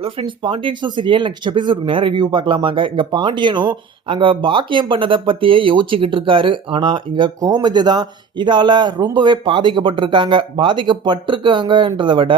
Hello friends, Pandian show serial next episode review பார்க்கலாமாங்க. இங்க பாண்டியனும் அங்க பாக்கியம் பண்ணதை பத்தியே யோசிச்சுக்கிட்டு இருக்காரு. ஆனா இங்க கோமதி தான் இதால ரொம்பவே பாதிக்கப்பட்டிருக்காங்கன்றதை விட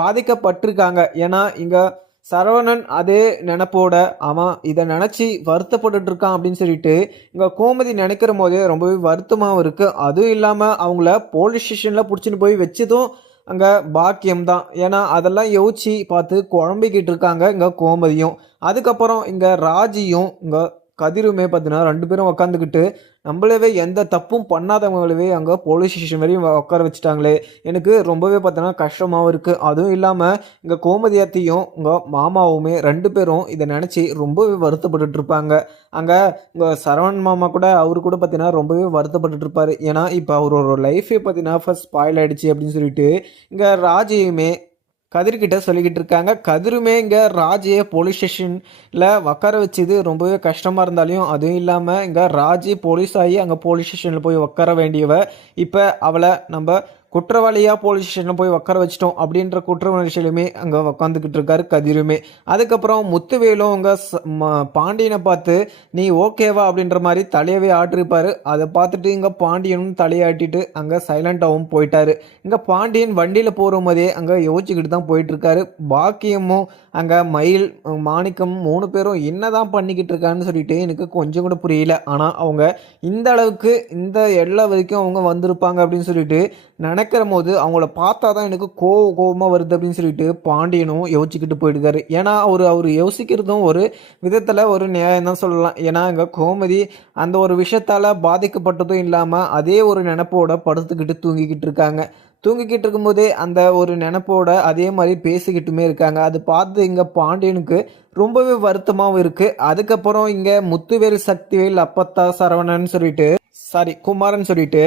பாதிக்கப்பட்டிருக்காங்க. ஏன்னா இங்க சரவணன் அதே நினைப்போட அவன் இதை நினைச்சு வருத்தப்பட்டு இருக்கான் அப்படின்னு சொல்லிட்டு இங்க கோமதி நினைக்கிற போதே ரொம்பவே வருத்தமாகவும் இருக்கு. அதுவும் இல்லாம அவங்கள போலீஸ் ஸ்டேஷன்ல பிடிச்சின்னு போய் வச்சதும் அங்கே பாக்கியம் தான். ஏன்னா அதெல்லாம் யோசிச்சு பார்த்து குழம்பிக்கிட்டு இருக்காங்க இங்கே கோமதியும். அதுக்கப்புறம் இங்கே ராஜியும் இங்கே கதிருமே பார்த்தீங்கன்னா 2 பேரும் உக்காந்துக்கிட்டு நம்மளவே எந்த தப்பும் பண்ணாதவங்களவே அங்கே போலீஸ் ஸ்டேஷன் வரையும் உட்கார வச்சுட்டாங்களே, எனக்கு ரொம்பவே பார்த்தோன்னா கஷ்டமாகவும் இருக்குது. அதுவும் இல்லாமல் இங்கே கோமதியாத்தையும் உங்கள் மாமாவுமே 2 பேரும் இதை நினச்சி ரொம்பவே வருத்தப்பட்டு இருப்பாங்க. அங்கே இங்கே சரவண் மாமா கூட அவரு கூட பார்த்தீங்கன்னா ரொம்பவே வருத்தப்பட்டு இருப்பார். ஏன்னா இப்போ அவரோட லைஃபே பார்த்தீங்கன்னா ஃபர்ஸ்ட் ஸ்பாயில் ஆகிடுச்சு அப்படின்னு சொல்லிட்டு இங்கே ராஜியுமே கதிர்கிட்ட சொல்லிக்கிட்டு இருக்காங்க. கதிருமே இங்கே ராஜியை போலீஸ் ஸ்டேஷனில் உட்கார வச்சது ரொம்பவே கஷ்டமாக இருந்தாலையும், அதுவும் இல்லாமல் இங்கே ராஜி போலீஸ் ஆகி அங்கே போலீஸ் ஸ்டேஷனில் போய் உட்கார வேண்டியவ இப்போ அவளை நம்ம குற்றவாளியாக போலீஸ் ஸ்டேஷனில் போய் உட்கார வச்சிட்டோம் அப்படின்ற குற்றவாளிகளுமே அங்கே உட்காந்துக்கிட்டு இருக்காரு கதிருமே. அதுக்கப்புறம் முத்துவேலும் அங்கே பாண்டியனை பார்த்து நீ ஓகேவா அப்படின்ற மாதிரி தலையவே ஆட்டிருப்பாரு. அதை பார்த்துட்டு இங்கே பாண்டியனும் தலையாட்டிட்டு அங்கே சைலண்டாகவும் போயிட்டாரு. இங்கே பாண்டியன் வண்டியில் போகிற போதே அங்கே யோசிச்சுக்கிட்டு தான் போயிட்டு இருக்காரு. பாக்கியமும் அங்கே மயில் மாணிக்கம் 3 பேரும் என்னதான் பண்ணிக்கிட்டு இருக்கான்னு சொல்லிட்டு எனக்கு கொஞ்சம் கூட புரியல. ஆனால் அவங்க இந்த அளவுக்கு இந்த எல்லை வரைக்கும் அவங்க வந்திருப்பாங்க அப்படின்னு சொல்லிட்டு நினைக்கிற போது அவங்கள பார்த்தா தான் எனக்கு கோபமாக வருது அப்படின்னு சொல்லிட்டு பாண்டியனும் யோசிச்சுக்கிட்டு போயிடுக்காரு. ஏன்னா அவர் யோசிக்கிறதும் ஒரு விதத்தில் ஒரு நியாயம் தான் சொல்லலாம். ஏன்னா இங்கே கோமதி அந்த ஒரு விஷயத்தால் பாதிக்கப்பட்டதும் இல்லாமல் அதே ஒரு நினப்போட படுத்துக்கிட்டு தூங்கிக்கிட்டு இருக்காங்க. தூங்கிக்கிட்டு இருக்கும்போதே அந்த ஒரு நினப்போட அதே மாதிரி பேசிக்கிட்டுமே இருக்காங்க. அது பார்த்து இங்கே பாண்டியனுக்கு ரொம்பவே வருத்தமாகவும் இருக்குது. அதுக்கப்புறம் இங்கே முத்துவேல் சக்திவேல் அப்பத்தா சரவணன் சொல்லிட்டு குமாரன் சொல்லிட்டு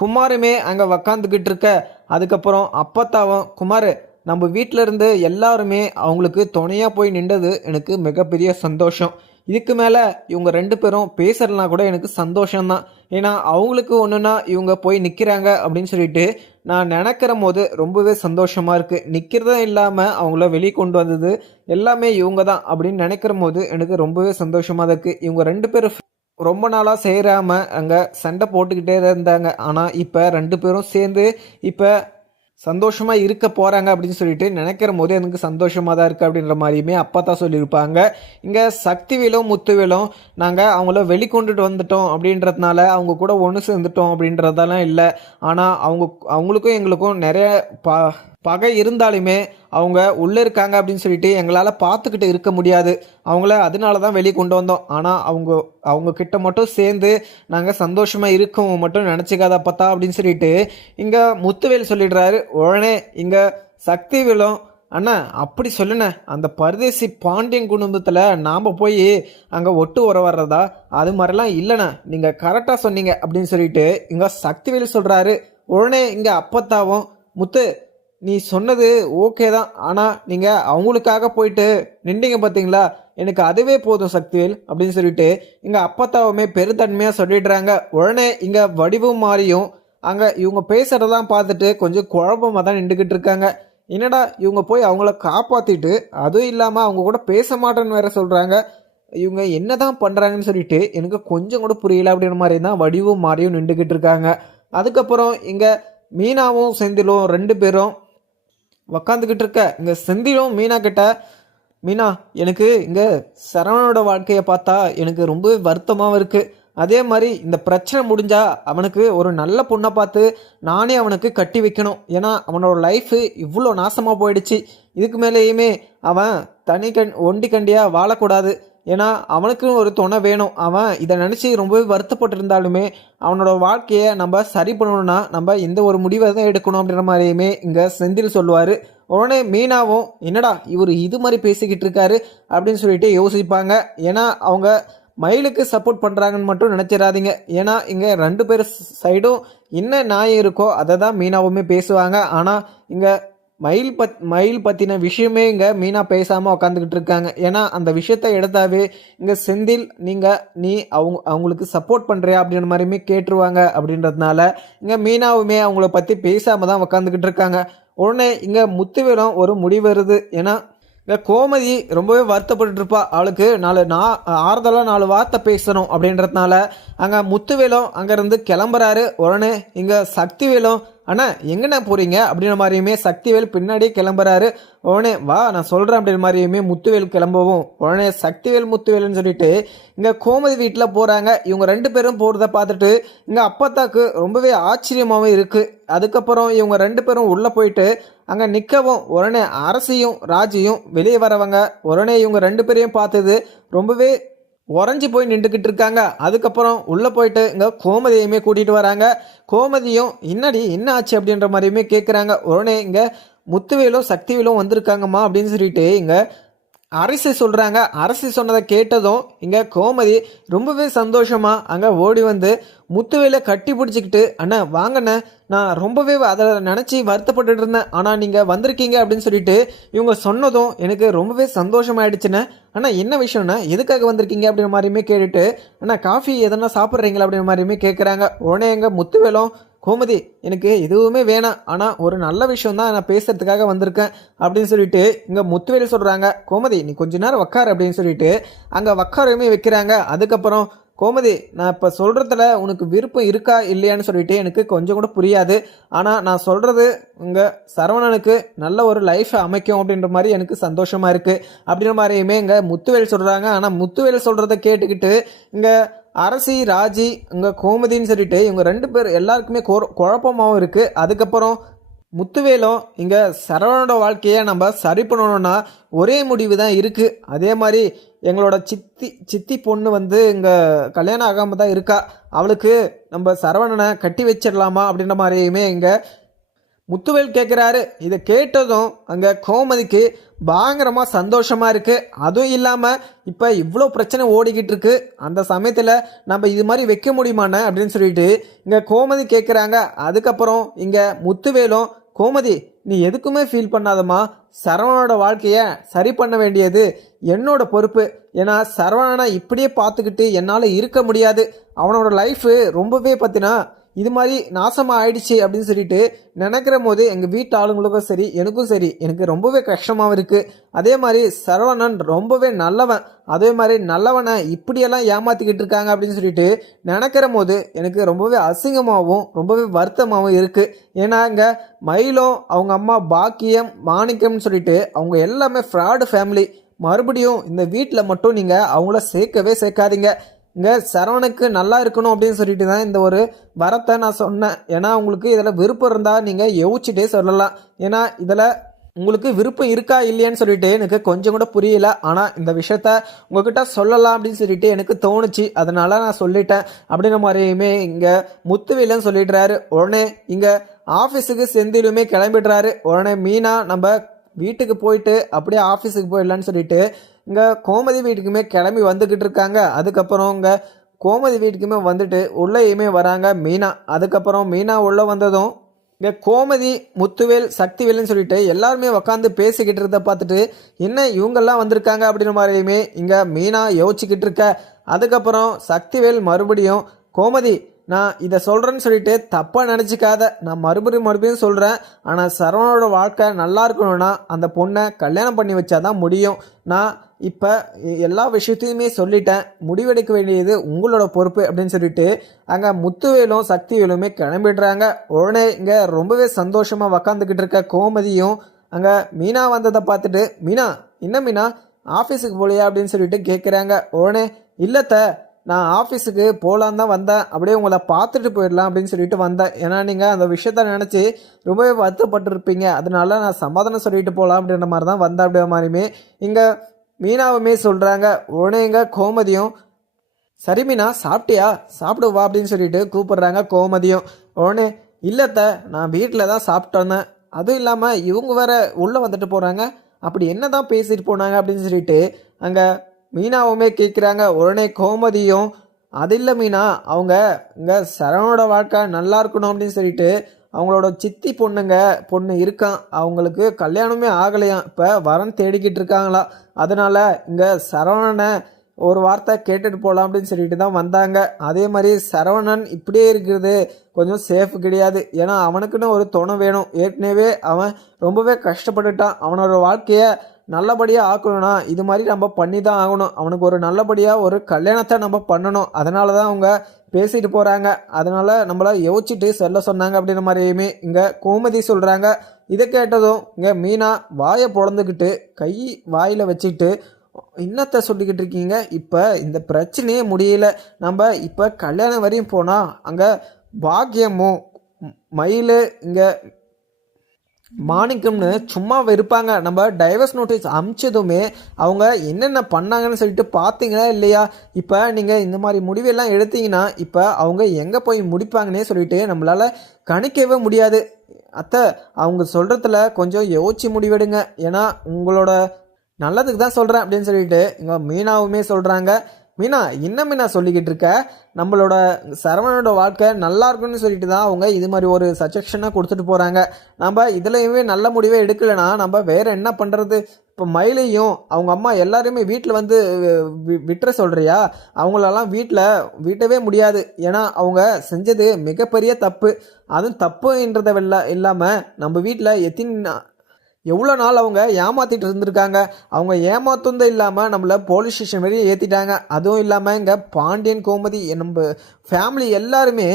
குமாருமே அங்கே உக்காந்துக்கிட்டு இருக்க. அதுக்கப்புறம் அப்பத்தாவும் குமார் நம்ம வீட்டில் இருந்து எல்லாருமே அவங்களுக்கு துணையாக போய் நின்றது எனக்கு மிகப்பெரிய சந்தோஷம். இதுக்கு மேலே இவங்க 2 பேரும் பேசுறதுனா கூட எனக்கு சந்தோஷம்தான். ஏன்னா அவங்களுக்கு ஒன்றுனா இவங்க போய் நிற்கிறாங்க அப்படின்னு சொல்லிட்டு நான் நினைக்கிற போது ரொம்பவே சந்தோஷமாக இருக்குது. நிற்கிறதும் இல்லாமல் அவங்கள வெளியே கொண்டு வந்தது எல்லாமே இவங்க தான் அப்படின்னு நினைக்கிற போது எனக்கு ரொம்பவே சந்தோஷமாக இருக்குது. இவங்க 2 பேரும் ரொம்ப நாளாக சேராமல் அங்கே சண்டை போட்டுக்கிட்டே இருந்தாங்க. ஆனால் இப்போ 2 பேரும் சேர்ந்து இப்போ சந்தோஷமாக இருக்க போகிறாங்க அப்படின்னு சொல்லிட்டு நினைக்கிற போது எனக்கு சந்தோஷமாக தான் இருக்குது அப்படின்ற மாதிரியுமே அப்பா தான் சொல்லியிருப்பாங்க. இங்கே சக்திவேலும் முத்துவேலும் நாங்கள் அவங்கள வெளிக்கொண்டுட்டு வந்துட்டோம் அப்படின்றதுனால அவங்க கூட ஒன்று சேர்ந்துட்டோம் அப்படின்றதெல்லாம் இல்லை. ஆனால் அவங்களுக்கும் எங்களுக்கும் நிறைய பகை இருந்தாலுமே அவங்க உள்ளே இருக்காங்க அப்படின்னு சொல்லிட்டு எங்களால் பார்த்துக்கிட்டு இருக்க முடியாது. அவங்கள அதனால தான் வெளியே கொண்டு வந்தோம். ஆனால் அவங்க கிட்ட மட்டும் சேர்ந்து நாங்கள் சந்தோஷமாக இருக்கவும் மட்டும் நினச்சிக்காத பார்த்தா அப்படின்னு சொல்லிட்டு இங்கே முத்துவேல் சொல்லிடுறாரு. உடனே இங்கே சக்திவேலும் அண்ணா அப்படி சொல்லுண்ணே, அந்த பரதேசி பாண்டியன் குடும்பத்தில் நாம் போய் அங்கே ஒட்டு வர்றதா அது மாதிரிலாம் இல்லைண்ணா, நீங்கள் கரெக்டாக சொன்னீங்க அப்படின்னு சொல்லிட்டு இங்கே சக்திவேல் சொல்கிறாரு. உடனே இங்கே அப்பத்தாவும் முத்து நீ சொன்னது ஓகே தான், ஆனால் நீங்கள் அவங்களுக்காக போயிட்டு நின்றீங்க பார்த்தீங்களா, எனக்கு அதுவே போதும் சக்திவேல் அப்படின்னு சொல்லிட்டு இங்கே அப்பத்தாவுமே பெருந்தன்மையாக சொல்லிடுறாங்க. உடனே இங்கே வடிவும் மாறியும் அங்கே இவங்க பேசுகிறதெல்லாம் பார்த்துட்டு கொஞ்சம் குழப்பமாக தான் நின்றுக்கிட்டு இருக்காங்க. என்னடா இவங்க போய் அவங்கள காப்பாற்றிட்டு அதுவும் இல்லாமல் அவங்க கூட பேச மாட்டேன்னு வேற சொல்கிறாங்க, இவங்க என்ன தான் பண்ணுறாங்கன்னு சொல்லிட்டு எனக்கு கொஞ்சம் கூட புரியல அப்படின்ற மாதிரி தான் வடிவும் மாறியும் நின்றுக்கிட்டு இருக்காங்க. அதுக்கப்புறம் இங்கே மீனாவும் செந்திலும் 2 பேரும் உக்காந்துக்கிட்டு இருக்க. இங்கே செந்திலும் மீனா கிட்ட மீனா எனக்கு இங்கே சரவணனோட வாழ்க்கையை பார்த்தா எனக்கு ரொம்ப வருத்தமாகவும் இருக்குது. அதே மாதிரி இந்த பிரச்சனை முடிஞ்சா அவனுக்கு ஒரு நல்ல பொண்ணை பார்த்து நானே அவனுக்கு கட்டி வைக்கணும். ஏன்னா அவனோட லைஃபு இவ்வளோ நாசமாக போயிடுச்சு. இதுக்கு மேலேயுமே அவன் ஒண்டி கண்டியாக வாழக்கூடாது. ஏன்னா அவனுக்கும் ஒரு துணை வேணும். அவன் இதை நினச்சி ரொம்பவே வருத்தப்பட்டு இருந்தாலுமே அவனோட வாழ்க்கையை நம்ம சரி பண்ணணும்னா நம்ம இந்த ஒரு முடிவை தான் எடுக்கணும் அப்படின்ற மாதிரியுமே இங்கே செந்தில் சொல்லுவார். உடனே மீனாவும் என்னடா இவர் இது மாதிரி பேசிக்கிட்டு இருக்காரு அப்படின்னு சொல்லிட்டு யோசிப்பாங்க. ஏன்னா அவங்க மயிலுக்கு சப்போர்ட் பண்ணுறாங்கன்னு மட்டும் நினச்சிடாதீங்க. ஏன்னா இங்கே 2 பேர் சைடும் என்ன நியாயம் இருக்கோ அதை தான் மீனாவுமே பேசுவாங்க. ஆனால் இங்கே மயில் பற்றின விஷயமே இங்கே மீனா பேசாமல் உட்காந்துக்கிட்டு இருக்காங்க. ஏன்னா அந்த விஷயத்த எடுத்தாவே இங்கே செந்தில் நீ அவங்களுக்கு சப்போர்ட் பண்ணுறியா அப்படின்ற மாதிரியுமே கேட்டுருவாங்க. அப்படின்றதுனால இங்கே மீனாவுமே அவங்கள பற்றி பேசாமல் தான் உட்காந்துக்கிட்டு இருக்காங்க. உடனே இங்கே முத்துவேலும் ஒரு முடிவு வருது. ஏன்னா இந்த கோமதி ரொம்பவே வருத்தப்பட்டு இருப்பா. அவளுக்கு ஆறுதலாக 4 வார்த்தை பேசணும் அப்படின்றதுனால அங்கே முத்துவேலும் அங்கேருந்து கிளம்புறாரு. உடனே இங்கே சக்திவேலும், அண்ணா எங்கண்ணா போகிறீங்க அப்படின்ற மாதிரியுமே சக்திவேல் பின்னாடியே கிளம்புறாரு. உடனே வா நான் சொல்கிறேன் அப்படின்ற மாதிரியுமே முத்துவேல் கிளம்பவும் உடனே சக்திவேல் முத்துவேல்னு சொல்லிட்டு இங்கே கோமதி வீட்டில் போகிறாங்க. இவங்க 2 பேரும் போகிறத பார்த்துட்டு இங்கே அப்பத்தாக்கு ரொம்பவே ஆச்சரியமாகவும் இருக்குது. அதுக்கப்புறம் இவங்க 2 பேரும் உள்ளே போயிட்டு அங்கே நிற்கவும் உடனே அரசியும் ராஜியும் வெளியே வரவங்க. உடனே இவங்க 2 பேரையும் பார்த்தது ரொம்பவே உறைஞ்சி போய் நின்றுக்கிட்டு இருக்காங்க. அதுக்கப்புறம் உள்ளே போயிட்டு இங்கே கோமதியுமே கூட்டிகிட்டு வராங்க. கோமதியும் என்னடி என்ன ஆச்சு அப்படின்ற மாதிரியுமே கேட்குறாங்க. உடனே இங்கே முத்துவேலும் சக்திவேலும் வந்திருக்காங்கம்மா அப்படின்னு சொல்லிட்டு இங்கே அரசி சொல்கிறாங்க. அரசி சொன்னதை கேட்டதும் இங்கே கோமதி ரொம்பவே சந்தோஷமாக அங்கே ஓடி வந்து முத்துவேலை கட்டி பிடிச்சிக்கிட்டு, அண்ணா வாங்கண்ணே, நான் ரொம்பவே அதை நினச்சி வருத்தப்பட்டுட்டு இருந்தேன், ஆனால் நீங்கள் வந்திருக்கீங்க அப்படின்னு சொல்லிட்டு இவங்க சொன்னதும் எனக்கு ரொம்பவே சந்தோஷமாயிடுச்சுண்ணே. அண்ணா என்ன விஷயம்னா எதுக்காக வந்திருக்கீங்க அப்படின்ற மாதிரியுமே கேட்டுட்டு, அண்ணா காஃபி எதனா சாப்பிட்றீங்களா அப்படின்ற மாதிரியுமே கேட்குறாங்க. உடனே எங்கள் முத்துவேலும், கோமதி எனக்கு எதுவுமே வேணாம், ஆனால் ஒரு நல்ல விஷயம் தான் நான் பேசுறதுக்காக வந்திருக்கேன் அப்படின்னு சொல்லிட்டு இங்கே முத்துவேல் சொல்கிறாங்க. கோமதி நீ கொஞ்ச நேரம் உக்கார் அப்படின்னு சொல்லிட்டு அங்கே உக்காரவே வைக்கிறாங்க. அதுக்கப்புறம் கோமதி நான் இப்போ சொல்கிறதுல உனக்கு விருப்பம் இருக்கா இல்லையான்னு சொல்லிட்டு எனக்கு கொஞ்சம் கூட புரியாது, ஆனால் நான் சொல்கிறது இங்கே சரவணனுக்கு நல்ல ஒரு லைஃப்பை அமைக்கும் அப்படின்ற மாதிரி எனக்கு சந்தோஷமாக இருக்குது அப்படின்ற மாதிரியுமே இங்கே முத்துவேல் சொல்கிறாங்க. ஆனால் முத்துவேல் சொல்கிறத கேட்டுக்கிட்டு இங்கே அரசி ராஜி இங்கே கோமதின்னு சொல்லிட்டு இவங்க 2 பேர் எல்லாருக்குமே குழப்பமாகவும் இருக்குது. அதுக்கப்புறம் முத்துவேலும் இங்கே சரவணோட வாழ்க்கையை நம்ம சரி பண்ணணும்னா ஒரே முடிவு தான் இருக்குது. அதே மாதிரி எங்களோட சித்தி பொண்ணு வந்து இங்கே கல்யாணம் ஆகாமல் தான் இருக்கா, அவளுக்கு நம்ம சரவணனை கட்டி வச்சிடலாமா அப்படின்ற மாதிரியுமே இங்கே முத்துவேல் கேட்குறாரு. இதை கேட்டதும் அங்கே கோமதிக்கு பயங்கரமாக சந்தோஷமாக இருக்குது. அதுவும் இல்லாமல் இப்போ இவ்வளோ பிரச்சனை ஓடிக்கிட்டு இருக்கு, அந்த சமயத்தில் நம்ம இது மாதிரி வைக்க முடியுமாண்ணே அப்படின்னு சொல்லிட்டு இங்கே கோமதி கேட்குறாங்க. அதுக்கப்புறம் இங்கே முத்துவேலும், கோமதி நீ எதுக்குமே ஃபீல் பண்ணாதம்மா, சரவணனோட வாழ்க்கையை சரி பண்ண வேண்டியது என்னோட பொறுப்பு. ஏன்னா சரவணனை இப்படியே பார்த்துக்கிட்டு என்னால் இருக்க முடியாது, அவனோட லைஃபு ரொம்பவே பார்த்தினா இது மாதிரி நாசமாக ஆயிடுச்சு அப்படின்னு சொல்லிட்டு நினைக்கிற போது எங்கள் வீட்டு ஆளுங்களுக்கும் சரி எனக்கும் சரி எனக்கு ரொம்பவே கஷ்டமாகவும் இருக்குது. அதே மாதிரி சரவணன் ரொம்பவே நல்லவன், அதே மாதிரி நல்லவனை இப்படியெல்லாம் ஏமாற்றிக்கிட்டு இருக்காங்க அப்படின்னு சொல்லிட்டு நினைக்கிற போது எனக்கு ரொம்பவே அசிங்கமாகவும் ரொம்பவே வருத்தமாகவும் இருக்குது. ஏன்னா இங்கே மயிலும் அவங்க அம்மா பாக்கியம் மாணிக்கம்னு சொல்லிட்டு அவங்க எல்லாமே ஃப்ராடு ஃபேமிலி. மறுபடியும் இந்த வீட்டில் மட்டும் நீங்கள் அவங்கள சேர்க்காதீங்க. இங்கே சரவணுக்கு நல்லா இருக்கணும் அப்படின்னு சொல்லிட்டு தான் இந்த ஒரு வரத்தை நான் சொன்னேன். ஏன்னா உங்களுக்கு இதில் விருப்பம் இருந்தால் நீங்கள் யோசிச்சுட்டே சொல்லலாம். ஏன்னா இதில் உங்களுக்கு விருப்பம் இருக்கா இல்லையான்னு சொல்லிட்டு எனக்கு கொஞ்சம் கூட புரியல, ஆனால் இந்த விஷயத்த உங்ககிட்ட சொல்லலாம் அப்படின்னு சொல்லிட்டு எனக்கு தோணுச்சு, அதனால நான் சொல்லிட்டேன் அப்படின்ற மாதிரியுமே இங்கே முத்துவேலன்னு சொல்லிடுறாரு. உடனே இங்கே ஆஃபீஸுக்கு செந்திலுமே கிளம்பிடுறாரு. உடனே மீனா நம்ம வீட்டுக்கு போயிட்டு அப்படியே ஆஃபீஸுக்கு போயிடலான்னு சொல்லிட்டு இங்கே கோமதி வீட்டுக்குமே கிளம்பி வந்துக்கிட்டு இருக்காங்க. அதுக்கப்புறம் இங்கே கோமதி வீட்டுக்குமே வந்துட்டு உள்ளேயுமே வராங்க மீனா. அதுக்கப்புறம் மீனா உள்ளே வந்ததும் இங்கே கோமதி முத்துவேல் சக்திவேல்னு சொல்லிட்டு எல்லாருமே உக்காந்து பேசிக்கிட்டு இருந்த பார்த்துட்டு என்ன இவங்கெல்லாம் வந்திருக்காங்க அப்படின்ற மாதிரியுமே இங்கே மீனா யோசிச்சுக்கிட்டு இருக்க. அதுக்கப்புறம் சக்திவேல் மறுபடியும், கோமதி நான் இதை சொல்கிறேன்னு சொல்லிட்டு தப்பாக நினச்சிக்காத, நான் மறுபடியும் சொல்கிறேன், ஆனால் சரவணோட வாழ்க்கை நல்லா இருக்கணும்னா அந்த பொண்ணை கல்யாணம் பண்ணி வச்சாதான் முடியும். நான் இப்போ எல்லா விஷயத்தையுமே சொல்லிட்டேன், முடிவெடுக்க வேண்டியது உங்களோட பொறுப்பு அப்படின்னு சொல்லிட்டு அங்கே முத்துவேலும் சக்திவேலுமே கிளம்பிடுறாங்க. உடனே இங்கே ரொம்பவே சந்தோஷமாக உக்காந்துக்கிட்டு இருக்க கோமதியும் அங்கே மீனா வந்ததை பார்த்துட்டு, மீனா என்ன மீனா ஆஃபீஸுக்கு போகலையா அப்படின்னு சொல்லிட்டு கேட்குறாங்க. உடனே இல்லத்த நான் ஆஃபீஸுக்கு போகலான் தான் வந்தேன், அப்படியே உங்களை பார்த்துட்டு போயிடலாம் அப்படின்னு சொல்லிட்டு வந்தேன். ஏன்னா நீங்கள் அந்த விஷயத்த நினச்சி ரொம்பவே வருத்தப்பட்டுருப்பீங்க, அதனால நான் சமாதானம் சொல்லிட்டு போகலாம் அப்படின்ற மாதிரி தான் வந்தேன் அப்படின்ற மாதிரியுமே இங்கே மீனாவுமே சொல்கிறாங்க. உடனே இங்கே கோமதியும், சரி மீனா சாப்பிட்டியா, சாப்பிடுவா அப்படின்னு சொல்லிட்டு கூப்பிடுறாங்க கோமதியும். உடனே இல்லத்த நான் வீட்டில் தான் சாப்பிட்டு வந்தேன், அதுவும் இல்லாமல் இவங்க வேற உள்ளே வந்துட்டு போகிறாங்க, அப்படி என்ன தான் பேசிட்டு போனாங்க அப்படின்னு சொல்லிட்டு அங்கே மீனாவுமே கேட்குறாங்க. உடனே கோமதியும், அது இல்லை மீனா, அவங்க இங்கே சரவணோட வாழ்க்கை நல்லா இருக்கணும் அப்படின்னு சொல்லிட்டு அவங்களோட சித்தி பொண்ணு இருக்கான், அவங்களுக்கு கல்யாணமே ஆகலையாம், இப்போ வரன் தேடிக்கிட்டு இருக்காங்களா, அதனால் இங்கே சரவணனை ஒரு வார்த்தை கேட்டுட்டு போகலாம் அப்படின்னு சொல்லிட்டு தான் வந்தாங்க. அதே மாதிரி சரவணன் இப்படியே இருக்கிறது கொஞ்சம் சேஃப் கிடையாது, ஏன்னா அவனுக்குன்னு ஒரு துணை வேணும். ஏற்கனவே அவன் ரொம்பவே கஷ்டப்பட்டுட்டான், அவனோட வாழ்க்கையை நல்லபடியாக ஆக்கணும்னா இது மாதிரி நம்ம பண்ணி தான் ஆகணும். அவனுக்கு ஒரு நல்லபடியாக ஒரு கல்யாணத்தை நம்ம பண்ணணும். அதனால தான் அவங்க பேசிட்டு போகிறாங்க. அதனால் நம்மளை யோசிச்சுட்டு சொல்ல சொன்னாங்க அப்படின்ற மாதிரியுமே இங்கே கோமதி சொல்கிறாங்க. இதை கேட்டதும் இங்கே மீனா வாயை பொழந்துக்கிட்டு கை வாயில் வச்சுக்கிட்டு இன்னத்தை சொல்லிக்கிட்டு இருக்கீங்க, இப்போ இந்த பிரச்சனையே முடியல, நம்ம இப்போ கல்யாணம் வரையும் போனால் அங்கே பாக்கியமும் மயில் இங்கே மாணிக்கம்னு சும்மா இருப்பாங்க. நம்ம டைவர்ஸ் நோட்டீஸ் அமிச்சதுமே அவங்க என்னென்ன பண்ணாங்கன்னு சொல்லிட்டு பார்த்தீங்களா இல்லையா? இப்போ நீங்கள் இந்த மாதிரி முடிவெல்லாம் எடுத்தீங்கன்னா இப்போ அவங்க எங்கே போய் முடிப்பாங்கன்னே சொல்லிட்டு நம்மளால் கணிக்கவே முடியாது. அத்தை, அவங்க சொல்கிறதுல கொஞ்சம் யோசிச்சு முடிவெடுங்க, ஏன்னா உங்களோட நல்லதுக்கு தான் சொல்கிறேன் அப்படின்னு சொல்லிட்டு இங்கே மீனாவுமே சொல்கிறாங்க. மீனா, என்ன மீனா சொல்லிக்கிட்டு இருக்க? நம்மளோட சரவணனோட வாழ்க்கை நல்லா இருக்குன்னு சொல்லிட்டு தான் அவங்க இது மாதிரி ஒரு சஜஷனாக கொடுத்துட்டு போகிறாங்க. நம்ம இதுலையுமே நல்ல முடிவே எடுக்கலைன்னா நம்ம வேறு என்ன பண்ணுறது? இப்போ மயிலையும் அவங்க அம்மா எல்லாருமே வீட்டில் வந்து விட்டுற சொல்கிறியா? அவங்களெல்லாம் வீட்டவே முடியாது. ஏன்னா அவங்க செஞ்சது மிகப்பெரிய தப்பு. அதுவும் தப்புன்றதை இல்லாமல் நம்ம வீட்டில் எவ்வளோ நாள் அவங்க ஏமாற்றிட்டு இருந்திருக்காங்க. அவங்க ஏமாத்தும் இல்லாமல் நம்மளை போலீஸ் ஸ்டேஷன் வரையும் ஏற்றிட்டாங்க. அதுவும் இல்லாமல் இங்கே பாண்டியன், கோமதி, நம்ம ஃபேமிலி எல்லாருமே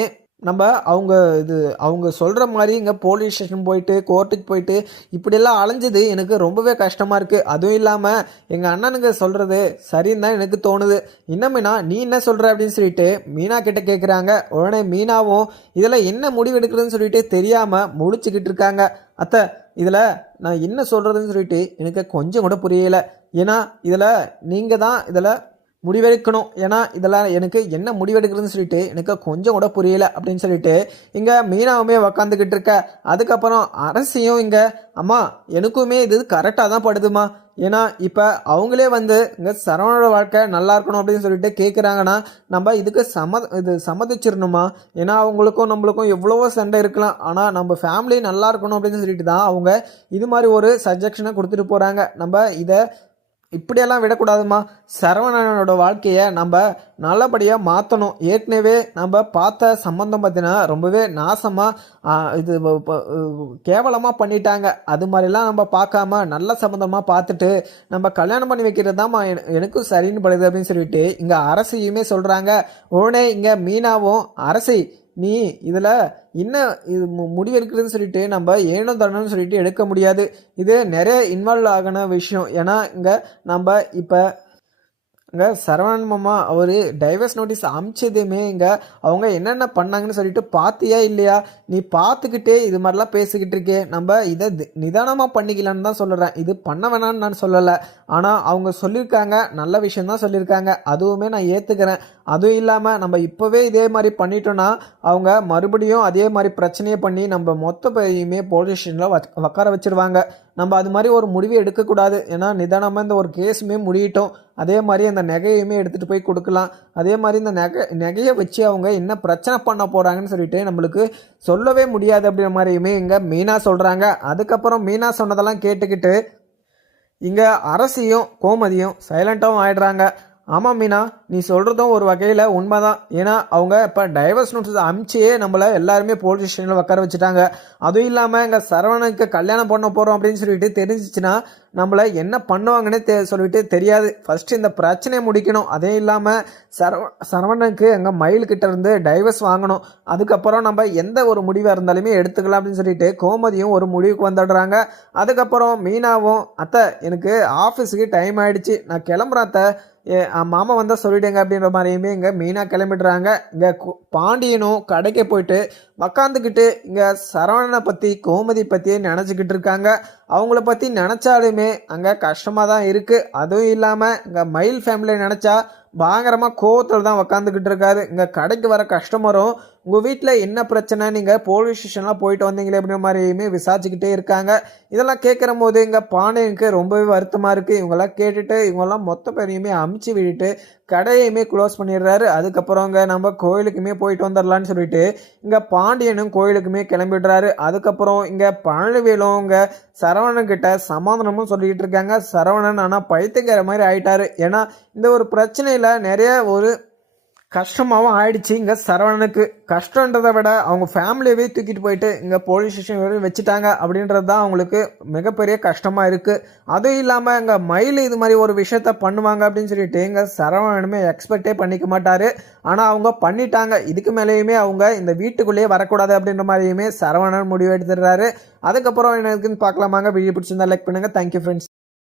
அவங்க சொல்கிற மாதிரி இங்கே போலீஸ் ஸ்டேஷன் போயிட்டு கோர்ட்டுக்கு போயிட்டு இப்படியெல்லாம் அலைஞ்சது எனக்கு ரொம்பவே கஷ்டமாக இருக்குது. அதுவும் இல்லாமல் எங்கள் அண்ணனுங்க சொல்கிறது சரின்னு தான் எனக்கு தோணுது. இன்னும் மீனா, நீ என்ன சொல்கிற அப்படின்னு சொல்லிட்டு மீனா கிட்ட கேட்குறாங்க. உடனே மீனாவும் இதில் என்ன முடிவு எடுக்கிறதுன்னு சொல்லிட்டு தெரியாமல் முடிச்சுக்கிட்டு இருக்காங்க. அத்தை, இதில் நான் என்ன சொல்கிறதுன்னு சொல்லிட்டு எனக்கு கொஞ்சம் கூட புரியலை. ஏன்னா இதில் நீங்கள் தான் இதில் முடிவெடுக்கணும். ஏன்னா இதெல்லாம் எனக்கு என்ன முடிவெடுக்கிறதுன்னு சொல்லிட்டு எனக்கு கொஞ்சம் கூட புரியல அப்படின்னு சொல்லிட்டு இங்கே மீனாவுமே உக்காந்துக்கிட்டு இருக்க. அதுக்கப்புறம் அரசியும் இங்கே, அம்மா எனக்குமே இது கரெக்டாக தான் படுதுமா. ஏன்னா இப்போ அவங்களே வந்து இங்கே சரவணோட வாழ்க்கை நல்லா இருக்கணும் அப்படின்னு சொல்லிட்டு கேட்குறாங்கன்னா நம்ம இதுக்கு சம்மதிச்சிடணுமா? ஏன்னா அவங்களுக்கும் நம்மளுக்கும் எவ்வளவோ சண்டை இருக்கலாம், ஆனால் நம்ம ஃபேமிலி நல்லா இருக்கணும் அப்படின்னு சொல்லிட்டு தான் அவங்க இது மாதிரி ஒரு சஜஷனை கொடுத்துட்டு போகிறாங்க. நம்ம இதை இப்படியெல்லாம் விடக்கூடாதுமா. சரவணனோட வாழ்க்கையை நம்ம நல்லபடியாக மாற்றணும். ஏற்கனவே நம்ம பார்த்த சம்பந்தம் பார்த்தீங்கன்னா ரொம்பவே நாசமாக இது கேவலமாக பண்ணிட்டாங்க. அது மாதிரிலாம் நம்ம பார்க்காம நல்ல சம்பந்தமாக பார்த்துட்டு நம்ம கல்யாணம் பண்ணி வைக்கிறது தான் எனக்கும் சரின்னு படுது அப்படின்னு சொல்லிட்டு இங்கே அரசியுமே சொல்கிறாங்க. உடனே இங்கே மீனாவும், அரசி நீ இதில் என்ன இது முடிவெடுக்கிறதுன்னு சொல்லிட்டு நம்ம ஏனோ தானோன்னு சொல்லிட்டு எடுக்க முடியாது. இது நிறைய இன்வால்வ் ஆகின விஷயம். ஏன்னா இங்கே நம்ம இப்போ இங்கே சரவணன் மாமா அவர் டைவர்ஸ் நோட்டீஸ் அமிச்சதுமே இங்கே அவங்க என்னென்ன பண்ணாங்கன்னு சொல்லிட்டு பார்த்தியா இல்லையா? நீ பார்த்துக்கிட்டே இது மாதிரிலாம் பேசிக்கிட்டு இருக்கே. நம்ம இதை நிதானமாக பண்ணிக்கலான்னு தான் சொல்லுறேன், இது பண்ண வேணான்னு நான் சொல்லலை. ஆனால் அவங்க சொல்லியிருக்காங்க, நல்ல விஷயந்தான் சொல்லியிருக்காங்க, அதுவுமே நான் ஏற்றுக்கிறேன். அதுவும் இல்லாமல் நம்ம இப்போவே இதே மாதிரி பண்ணிட்டோன்னா அவங்க மறுபடியும் அதே மாதிரி பிரச்சனையை பண்ணி நம்ம மொத்த பேரையுமே போலீஸ் ஸ்டேஷனில் உட்கார வச்சுருவாங்க. நம்ம அது மாதிரி ஒரு முடிவு எடுக்கக்கூடாது. ஏன்னா நிதானமாக இந்த ஒரு கேஸுமே முடியட்டும். அதே மாதிரி அந்த நகையுமே எடுத்துகிட்டு போய் கொடுக்கலாம். அதே மாதிரி இந்த நகையை வச்சு அவங்க என்ன பிரச்சனை பண்ண போகிறாங்கன்னு சொல்லிட்டு நம்மளுக்கு சொல்லவே முடியாது அப்படின்ற மாதிரியுமே இங்கே மீனா சொல்கிறாங்க. அதுக்கப்புறம் மீனா சொன்னதெல்லாம் கேட்டுக்கிட்டு இங்கே அரசியும் கோமதியும் சைலண்ட்டாகவும் ஆயிடுறாங்க. ஆமாம் மீனா, நீ சொல்கிறதும் ஒரு வகையில் உண்மைதான். ஏன்னா அவங்க இப்போ டைவர்ஸ் நோட்டீஸ் அமிச்சியே நம்மளை எல்லாருமே போலீஸ் ஸ்டேஷனில் உட்கார வச்சுட்டாங்க. அதுவும் இல்லாமல் எங்கள் சரவணனுக்கு கல்யாணம் பண்ண போகிறோம் அப்படின்னு சொல்லிட்டு தெரிஞ்சிச்சுன்னா நம்மளை என்ன பண்ணுவாங்கன்னே சொல்லிட்டு தெரியாது. ஃபஸ்ட்டு இந்த பிரச்சனையை முடிக்கணும். அதே இல்லாமல் சரவணனுக்கு எங்கள் மயில்கிட்ட இருந்து டைவர்ஸ் வாங்கணும். அதுக்கப்புறம் நம்ம எந்த ஒரு முடிவாக இருந்தாலுமே எடுத்துக்கலாம் அப்படின்னு சொல்லிட்டு கோமதியும் ஒரு முடிவுக்கு வந்துடுறாங்க. அதுக்கப்புறம் மீனாவும், அத்தை எனக்கு ஆஃபீஸுக்கு டைம் ஆகிடுச்சு, நான் கிளம்புறேன் அத்தை, மாமா வந்தால் சொல்லிவிடுங்க அப்படின்ற மாதிரியுமே இங்கே மீனா கிளம்பிடுறாங்க. இங்கே பாண்டியனும் கடைக்கு போயிட்டு உக்காந்துக்கிட்டு இங்கே சரவணனை பற்றி கோமதி பற்றியே நினச்சிக்கிட்டு இருக்காங்க. அவங்கள பற்றி நினச்சாலுமே அங்கே கஷ்டமாக தான் இருக்குது. அதுவும் இல்லாமல் இங்கே மயில் ஃபேமிலியை நினச்சா பயங்கரமாக கோவத்தில் தான் உக்காந்துக்கிட்டு இருக்காரு. இங்கே கடைக்கு வர கஸ்டமரும் உங்கள் வீட்டில் என்ன பிரச்சனை, நீங்கள் போலீஸ் ஸ்டேஷன்லாம் போயிட்டு வந்தீங்களே அப்படின்ற மாதிரியுமே விசாரிச்சுக்கிட்டே இருக்காங்க. இதெல்லாம் கேட்குற போது இங்கே பாண்டியனுக்கு ரொம்பவே வருத்தமாக இருக்குது. இவங்கெல்லாம் கேட்டுட்டு இவங்கெல்லாம் மொத்த பேரையுமே அமுச்சு விட்டுட்டு கடையுமே க்ளோஸ் பண்ணிடுறாரு. அதுக்கப்புறம் இங்கே நம்ம கோயிலுக்குமே போயிட்டு வந்துடலான்னு சொல்லிட்டு இங்கே பாண்டியனும் கோயிலுக்குமே கிளம்பிடுறாரு. அதுக்கப்புறம் இங்கே பழனிவேலும் இங்கே சரவணன்கிட்ட சமாதானமும் சொல்லிக்கிட்டு இருக்காங்க. சரவணன் ஆனால் பைத்தியக்கார மாதிரி ஆயிட்டாரு. ஏன்னா இந்த ஒரு பிரச்சனையில் நிறைய ஒரு கஷ்டமாகவும் ஆயிடுச்சு இங்கே சரவணனுக்கு. கஷ்டன்றதை விட அவங்க ஃபேமிலியவே தூக்கிட்டு போயிட்டு இங்கே போலீஸ் ஸ்டேஷன் வரையும் வச்சுட்டாங்க அப்படின்றது தான் அவங்களுக்கு மிகப்பெரிய கஷ்டமாக இருக்குது. அதுவும் இல்லாமல் இங்கே மயில் இது மாதிரி ஒரு விஷயத்த பண்ணுவாங்க அப்படின்னு சொல்லிட்டு இங்கே சரவணனுமே எக்ஸ்பெக்டே பண்ணிக்க மாட்டார். ஆனால் அவங்க பண்ணிட்டாங்க. இதுக்கு மேலேயுமே அவங்க இந்த வீட்டுக்குள்ளேயே வரக்கூடாது அப்படின்ற மாதிரியுமே சரவணன் முடிவு எடுத்துடுறாரு. அதுக்கப்புறம் என்ன இருக்குன்னு பார்க்கலாமாங்க. வீடியோ பிடிச்சிருந்தா லைக் பண்ணுங்கள். Thank you friends.